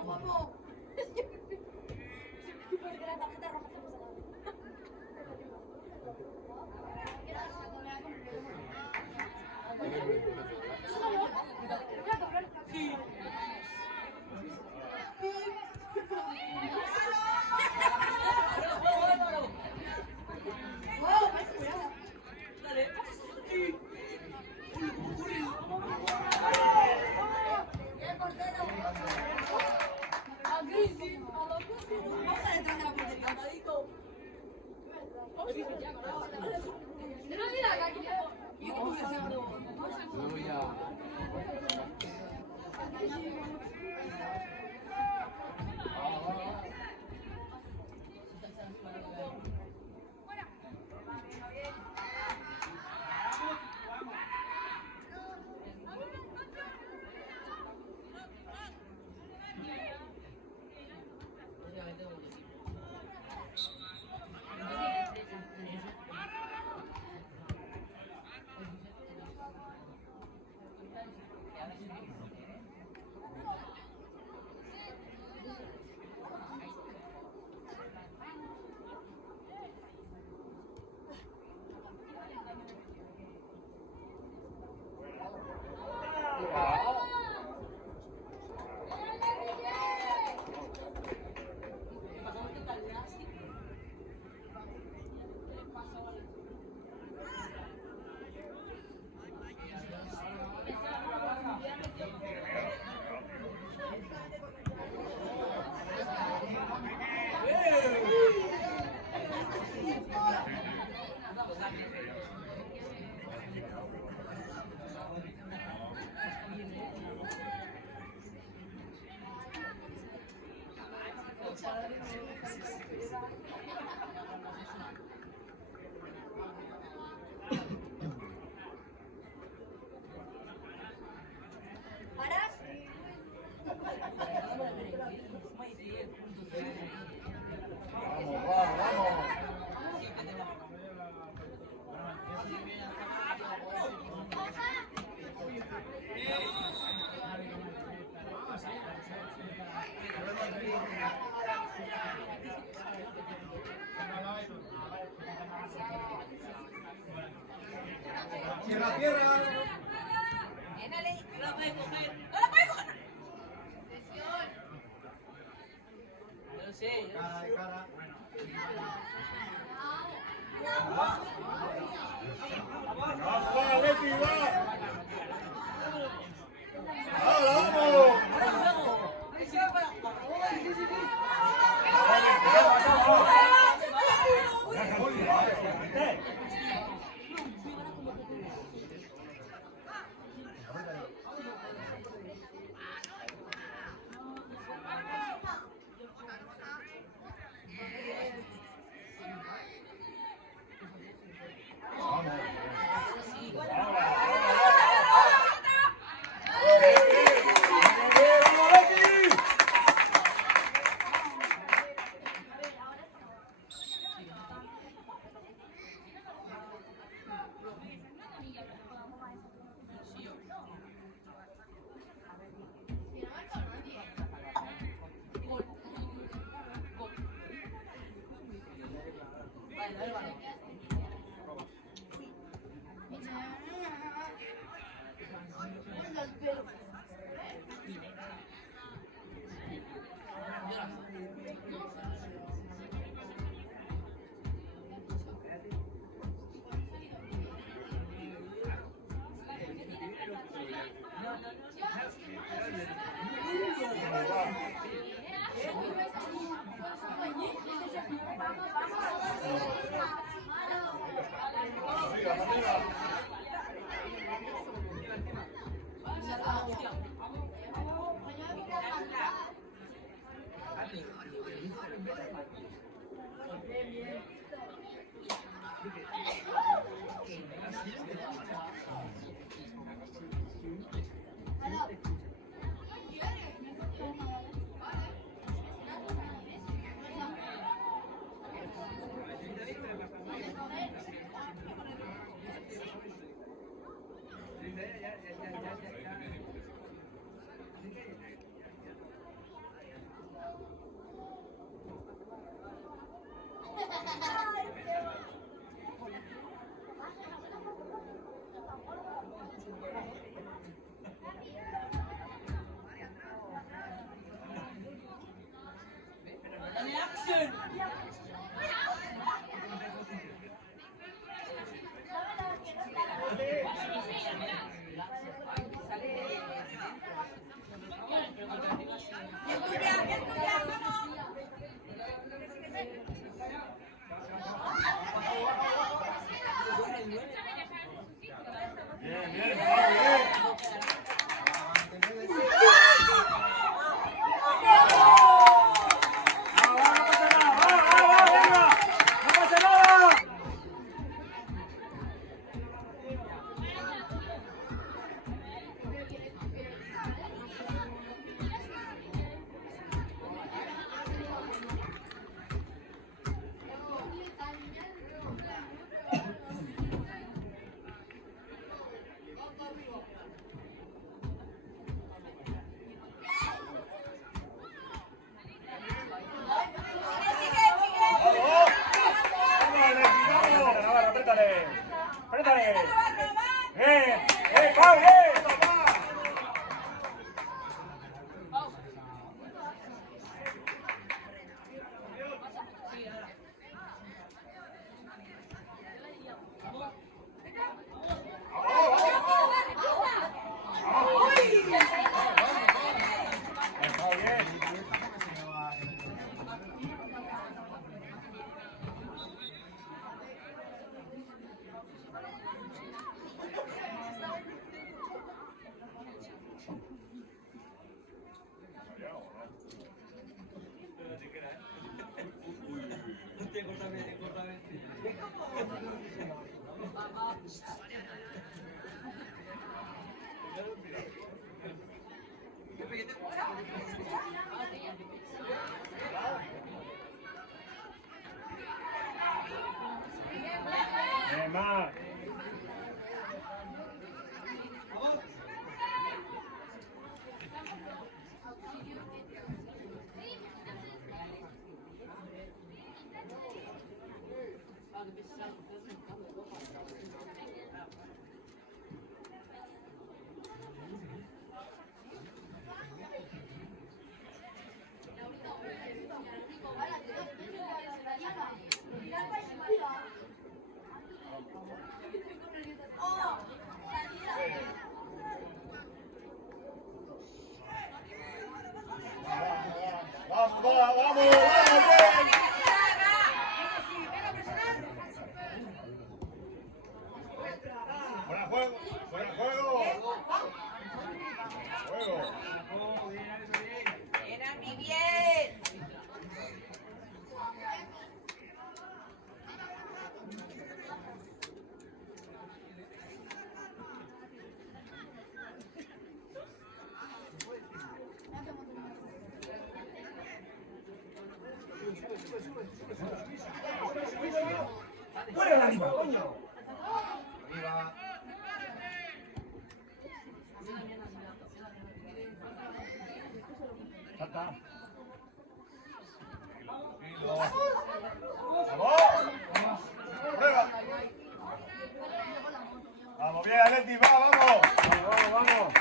¿Cómo? Porque la tarjeta roja se pasa Sí. Dale. Sí. ¿Paras? Tierra, tierra. No la puedes coger. ¡No la puedes coger! Yo lo sé. Cara de cara. ¡Vamos, va, Leti, va! ¡Vamos, vamos! Vamos. Pau, más. ¡Fuera la lima, coño! Arriba. Salta. ¡Vamos! ¡Prueba! ¡Vamos bien, Atleti! ¡Va, vamos! ¡Vamos, vamos!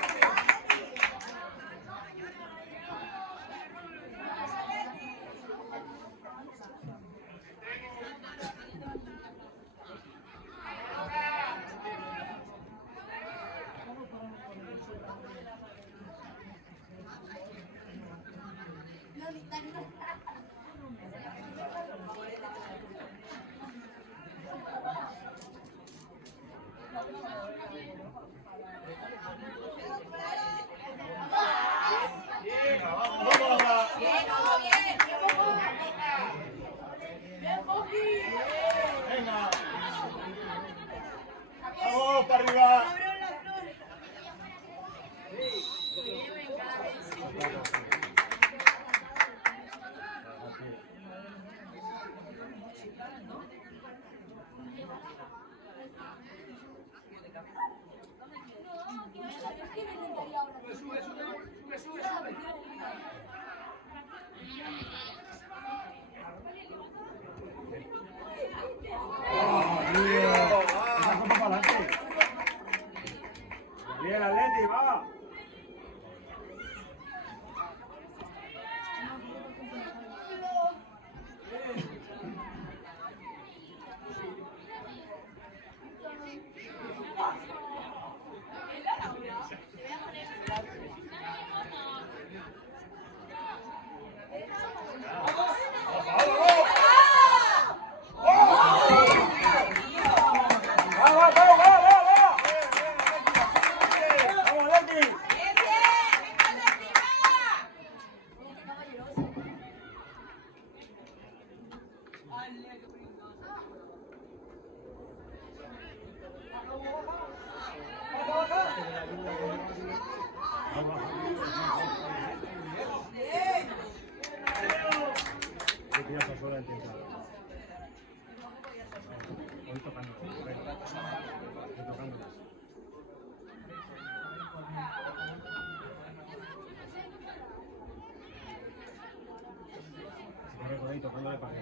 ¡Vamos para arriba! Bien, Atleti, va. Tocándole para que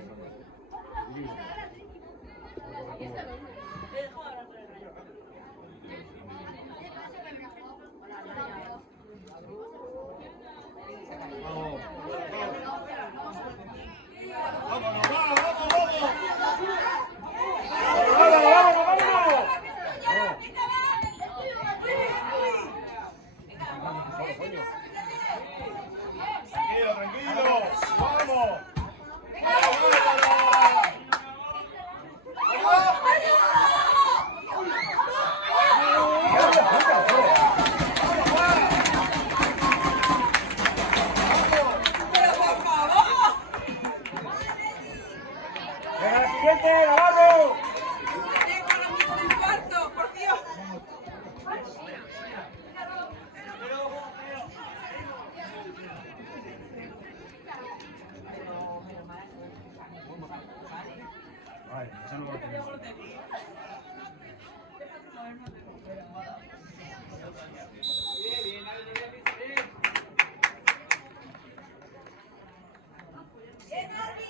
Bien, Arby.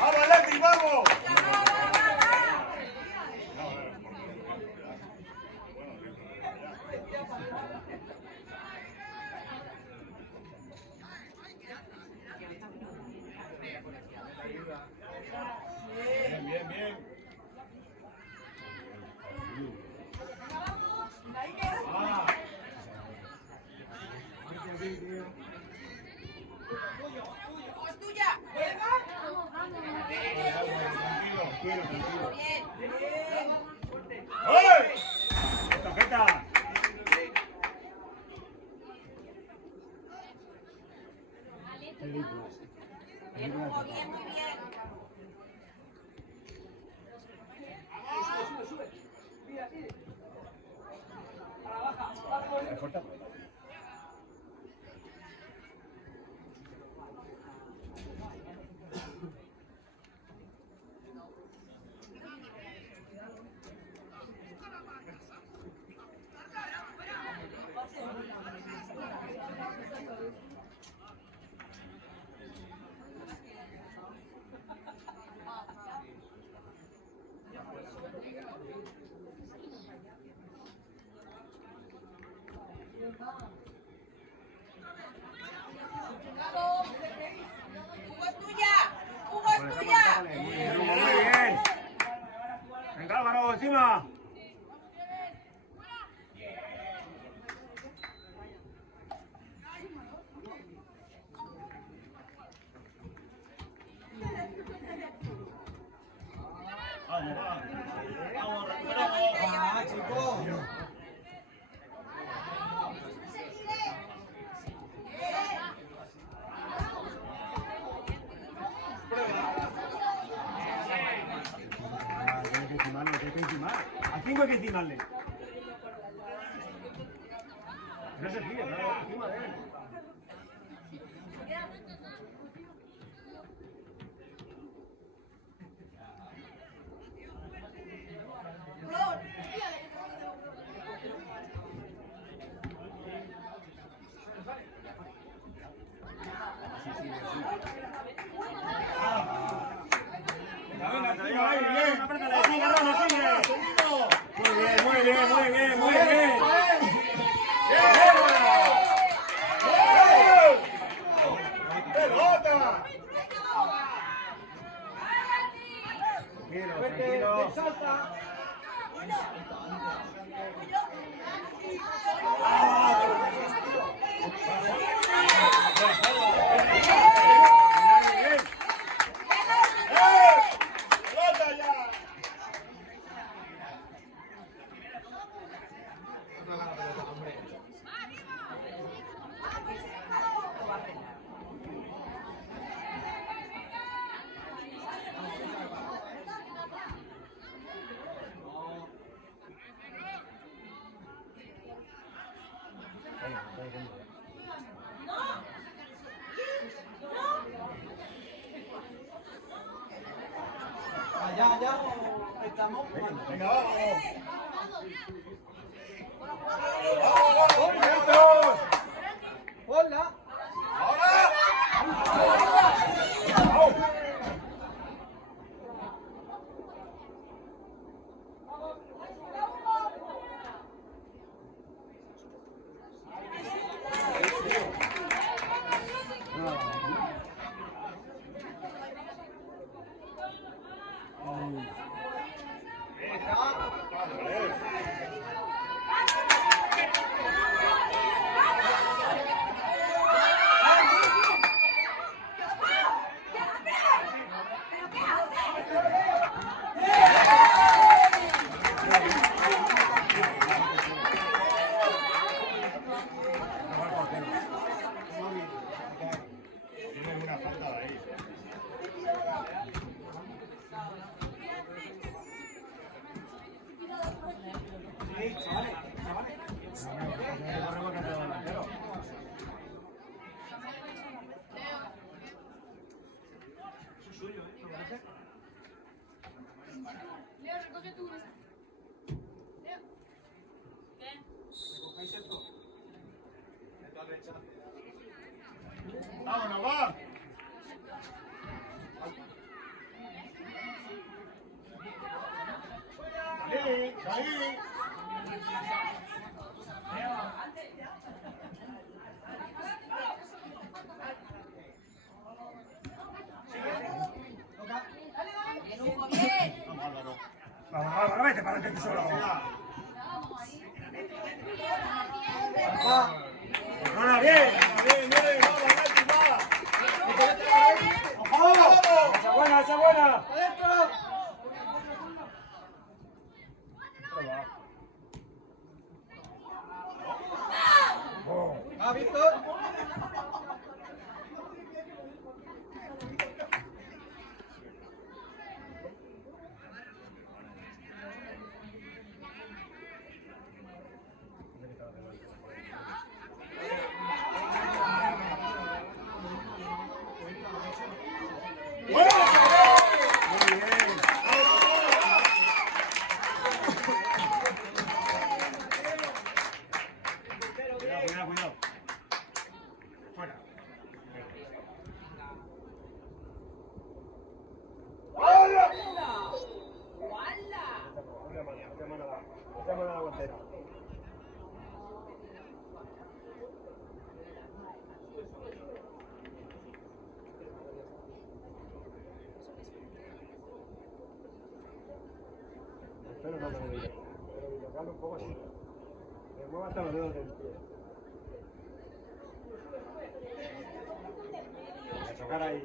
¡Vamos, Leti, vamos! Bien, bien, bien. Ah. Es tuya. Tranquilo, tranquilo. Bien. ¡Ay! ¡Tarjeta! Bien, Hugo, bien, muy bien. Hugo, es tuya. Hugo, es tuya. Muy bien, Hugo, muy bien. Venga, Álvaro, encima. Vamos, vamos. Vamos, recuperamos. Ah, chico. Tiene que encimarle, tiene que encimar. A 5 hay que encimarle. No se fíe, claro, encima de él. Venga, venga, ahí, bien. Apártale, sigue, Rona, sigue. Muy bien, muy bien, muy bien, muy bien. ¡Pelota! Tranquilo, tranquilo. Salta. ¡Pelota ya! Allá, allá. Estamos. Venga, vamos. Vamos, vamos, Benito. Hola. Ahora. Tienes una falta de ahí. Salí, salí. Bien, Hugo, bien. Vamos, Álvaro, vete para adelante tú solo. Corona, bien, bien, bien, vamos, Alberto, va. ¡Ojo! ¡Esa buena, esa buena! ¡Adentro! ¡Ah, Víctor! Muy bien. Cuidado, cuidado. Fuera. Otra mano a la guantera. Pero no me lo diga. Pero tocarlo un poco así. Me muevo hasta los dedos del pie. A chocar ahí.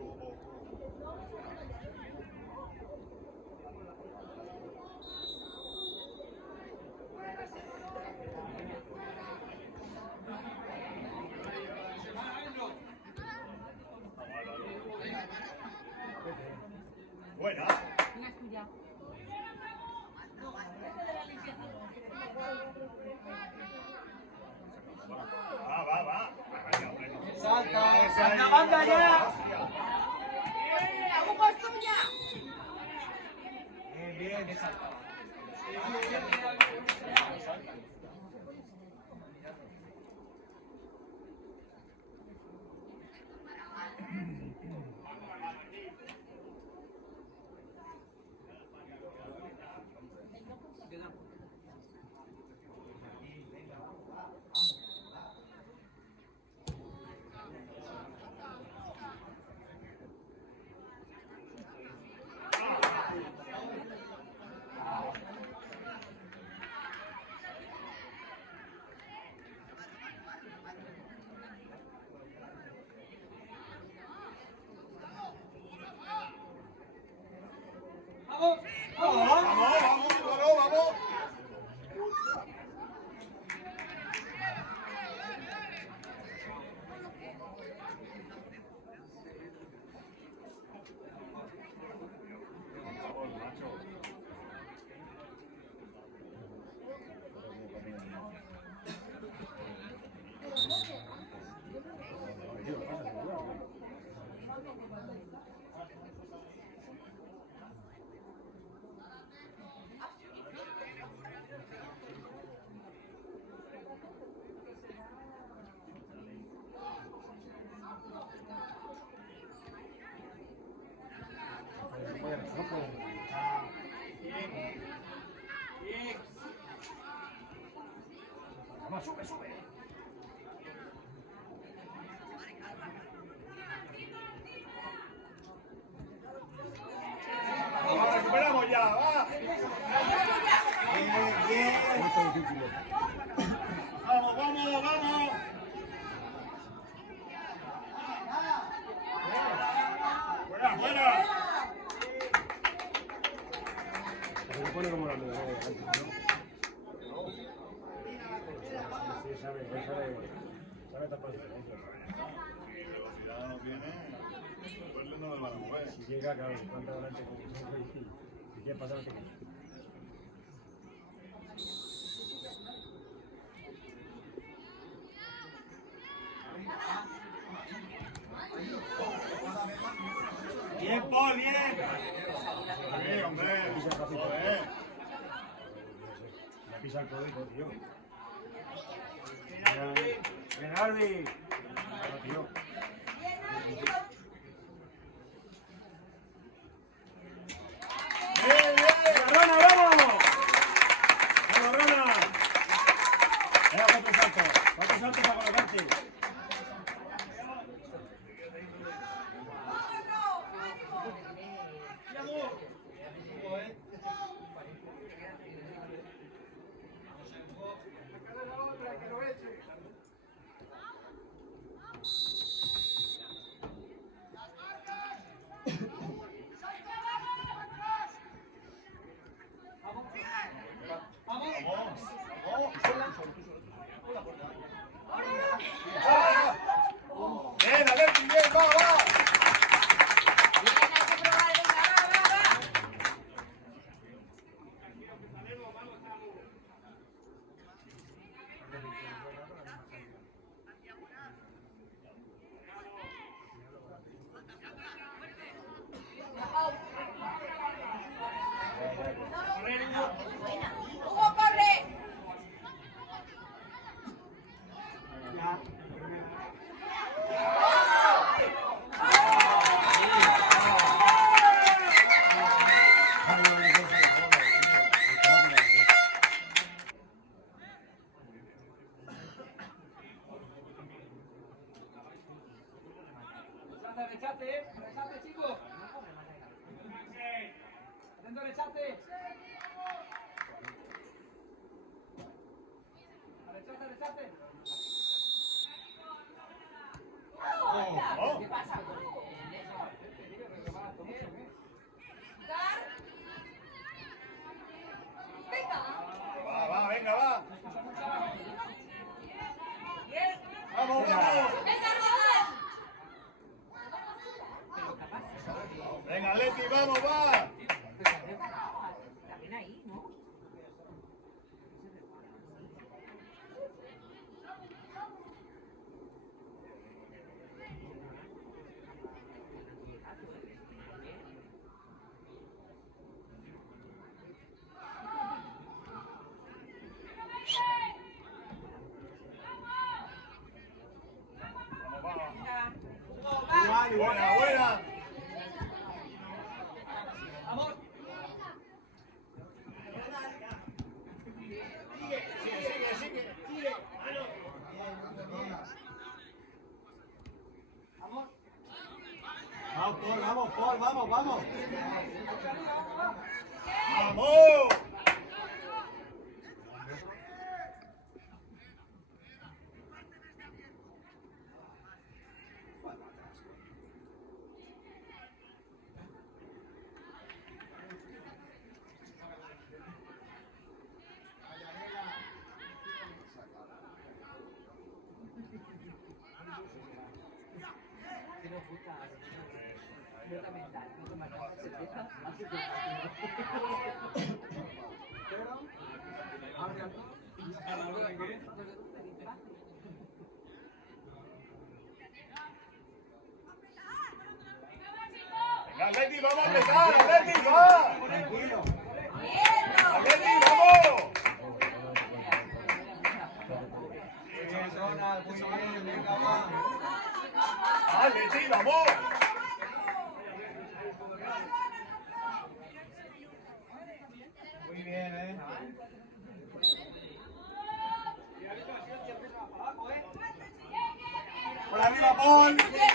Buena. Va. ¡Salta! ¡Salta, banda ya! Hugo, es tuya. Bien, bien, exacto. Vamos. Vamos, sube. Vamos, recuperamos ya, va. Bien. Vamos. Fuera. Se pone como la luz, Sí, sabe tapar diferencia. Si velocidad no tiene, después no me van a mover. Si llega, claro, planta adelante con si quiere pasar, te queda. Bien, Paul, bien. Sí, hombre. Me pisa el código, tío. Bien, Ardi. Claro, tío. ¡Bien! ¡Vamos! Bien, Alexis, bien, va, va. Bien, hay que probar, venga, va, va, va. Hugo, corre. Rechate, chicos. Atento, rechate. Rechate. Oh, ¿Qué pasa? Dar. Venga. va, venga, va. Bien. Vamos, vamos. Venga, Robert. Venga, Leti, vamos, va. También ahí, ¿no? Buena, buena. Vamos. Sigue. Vamos, Paul, vamos. Vamos. Venga, Leti, vamos a empezar. Leti, va. Tranquilo. Leti, vamos. Bien, Ronald, muy bien, venga, va. Leti, vamos. Muy bien, Por arriba, Paul. Bien, bien.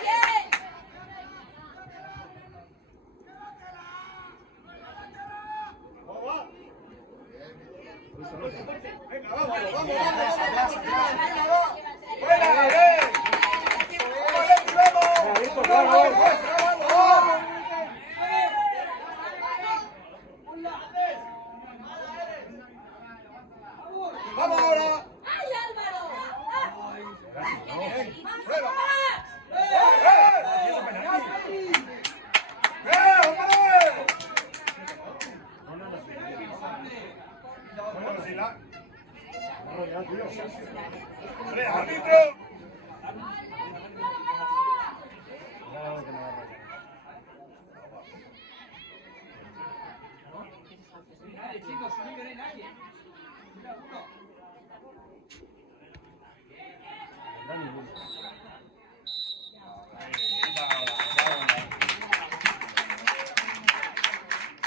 ¿Cómo va? Venga, vamos. Buena, bien. Vamos, Leti, vamos. Vamos. Vamos ahora. ¡Ay, Álvaro! Prueba. Bueno, si la... ¡Árbitro! Nadie, chicos, no hay nadie. Mira, uno.